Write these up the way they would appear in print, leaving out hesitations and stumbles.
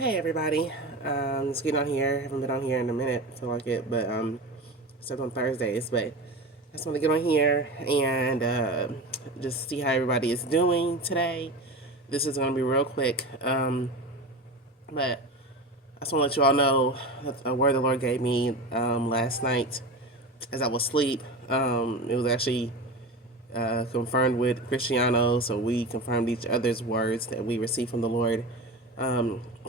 Hey everybody, just getting on here. Haven't been on here in a minute, feel like it, but except on Thursdays. But I just want to get on here and just see how everybody is doing today. This is going to be real quick, but I just want to let you all know a word the Lord gave me last night as I was asleep. It was actually confirmed with Cristiano, so we confirmed each other's words that we received from the Lord.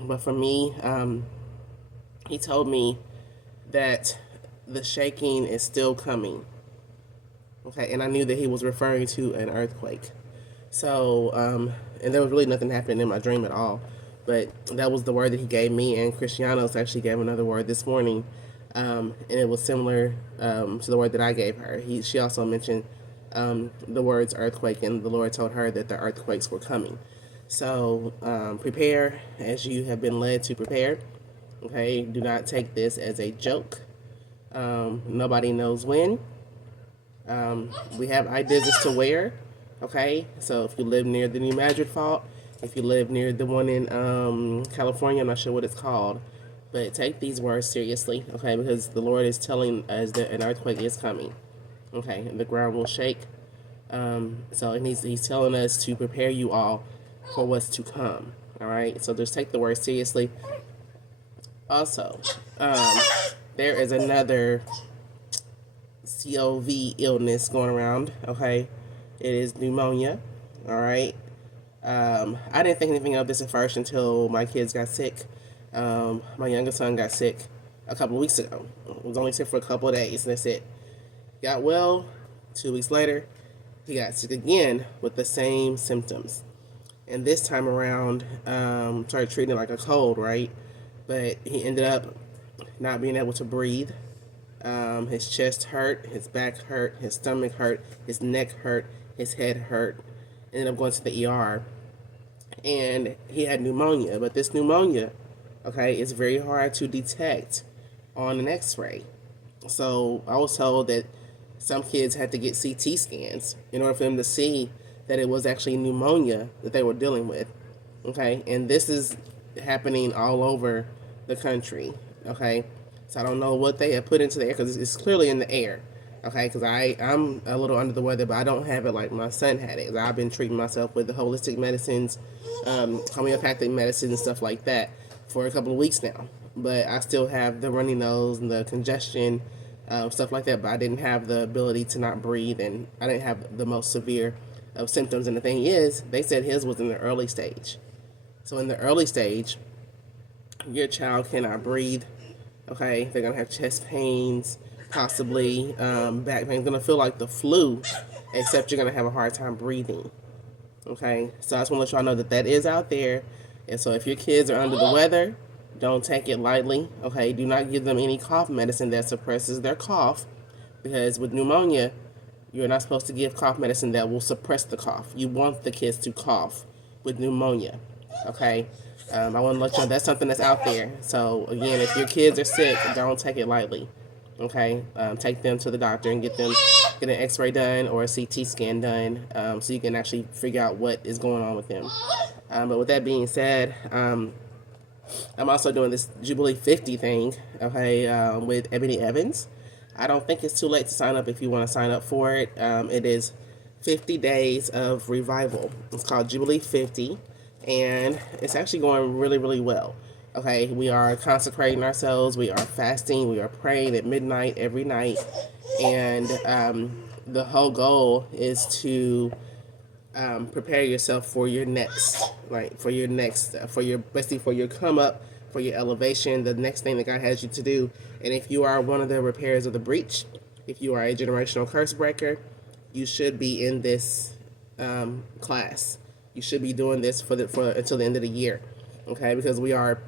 But for me, he told me that the shaking is still coming. Okay, and I knew that he was referring to an earthquake. So, and there was really nothing happening in my dream at all. But that was the word that he gave me, and Cristiano's actually gave another word this morning, and it was similar to the word that I gave her. She also mentioned the words earthquake, and the Lord told her that the earthquakes were coming. So prepare as you have been led to prepare. Okay, do not take this as a joke. Nobody knows when. We have ideas as to where. Okay, so if you live near the New Madrid fault, if you live near the one in California, I'm not sure what it's called, but take these words seriously. Okay, because the Lord is telling us that an earthquake is coming. Okay, and the ground will shake. And he's telling us to prepare you all for what's to come. All right, so just take the word seriously. Also, there is another COVID illness going around. Okay, it is pneumonia. All right. I didn't think anything of this at first until my kids got sick. My youngest son got sick a couple of weeks ago. Was only sick for a couple of days, and that's it. Got well. 2 weeks later, he got sick again with the same symptoms. And this time around, started treating it like a cold, right? But he ended up not being able to breathe. His chest hurt, his back hurt, his stomach hurt, his neck hurt, his head hurt. Ended up going to the ER. And he had pneumonia. But this pneumonia, okay, is very hard to detect on an x-ray. So I was told that some kids had to get CT scans in order for them to see that it was actually pneumonia that they were dealing with. Okay, and this is happening all over the country. Okay, so I don't know what they have put into the air because it's clearly in the air. Okay, because I'm a little under the weather, but I don't have it like my son had it. I've been treating myself with the holistic medicines, homeopathic medicine and stuff like that for a couple of weeks now. But I still have the runny nose and the congestion, stuff like that. But I didn't have the ability to not breathe, and I didn't have the most severe of symptoms. And the thing is, they said his was in the early stage. So in the early stage, your child cannot breathe. Okay, they're gonna have chest pains, possibly back pain. It's gonna feel like the flu, except you're gonna have a hard time breathing. Okay, so I just want to let y'all know that that is out there. And so if your kids are under the weather, don't take it lightly. Okay, do not give them any cough medicine that suppresses their cough, because with pneumonia, you're not supposed to give cough medicine that will suppress the cough. You want the kids to cough with pneumonia. Okay, I want to let you know that's something that's out there. So again, if your kids are sick, don't take it lightly. Okay, take them to the doctor and get an X-ray done or a CT scan done, so you can actually figure out what is going on with them. But with that being said, I'm also doing this Jubilee 50 thing. Okay, with Ebony Evans. I don't think it's too late to sign up if you want to sign up for it. It is 50 days of revival. It's called Jubilee 50, and it's actually going really, really well. Okay, we are consecrating ourselves, we are fasting, we are praying at midnight every night, and the whole goal is to prepare yourself for your next, like for your next, basically for your come up, for your elevation, the next thing that God has you to do. And if you are one of the repairers of the breach, if you are a generational curse breaker, you should be in this class. You should be doing this for until the end of the year, okay? Because we are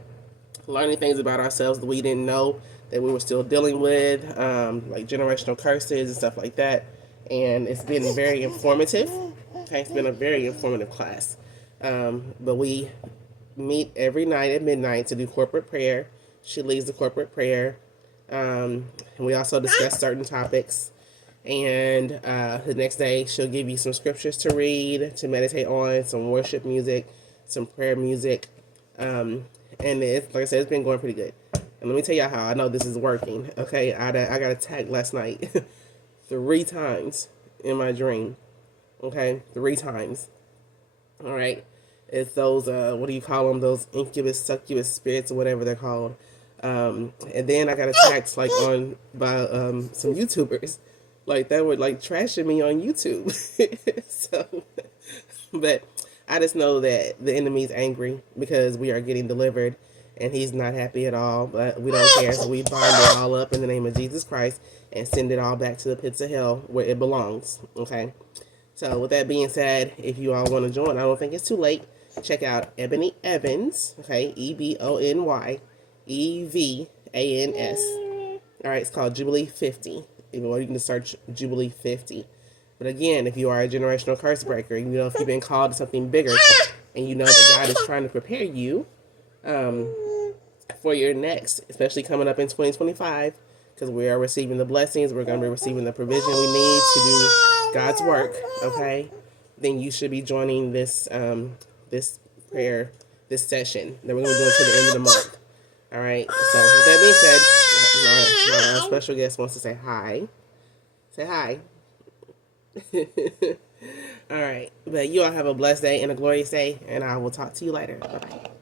learning things about ourselves that we didn't know that we were still dealing with, like generational curses and stuff like that. And it's been very informative. Okay, it's been a very informative class. But we meet every night at midnight to do corporate prayer. She leads the corporate prayer. And we also discuss certain topics. And the next day, she'll give you some scriptures to read, to meditate on, some worship music, some prayer music. and it's like I said, it's been going pretty good. And let me tell y'all how I know this is working. Okay, I got attacked last night 3 times in my dream. Okay, 3 times. All right, it's those what do you call them? Those incubus, succubus spirits, or whatever they're called. And then I got attacked like on by some YouTubers, like that were like trashing me on YouTube. So, but I just know that the enemy's angry because we are getting delivered, and he's not happy at all. But we don't care, so we bind it all up in the name of Jesus Christ and send it all back to the pits of hell where it belongs. Okay. So with that being said, if you all want to join, I don't think it's too late. Check out Ebony Evans, okay, EBONYEVANS. All right, it's called Jubilee 50. You can just search Jubilee 50. But again, if you are a generational curse breaker, you know, if you've been called to something bigger, and you know that God is trying to prepare you for your next, especially coming up in 2025, because we are receiving the blessings, we're going to be receiving the provision we need to do God's work, okay? Then you should be joining this this prayer, this session that we're going to be doing to the end of the month. All right. So with that being said, my special guest wants to say hi. Say hi. All right. But you all have a blessed day and a glorious day, and I will talk to you later. Bye-bye.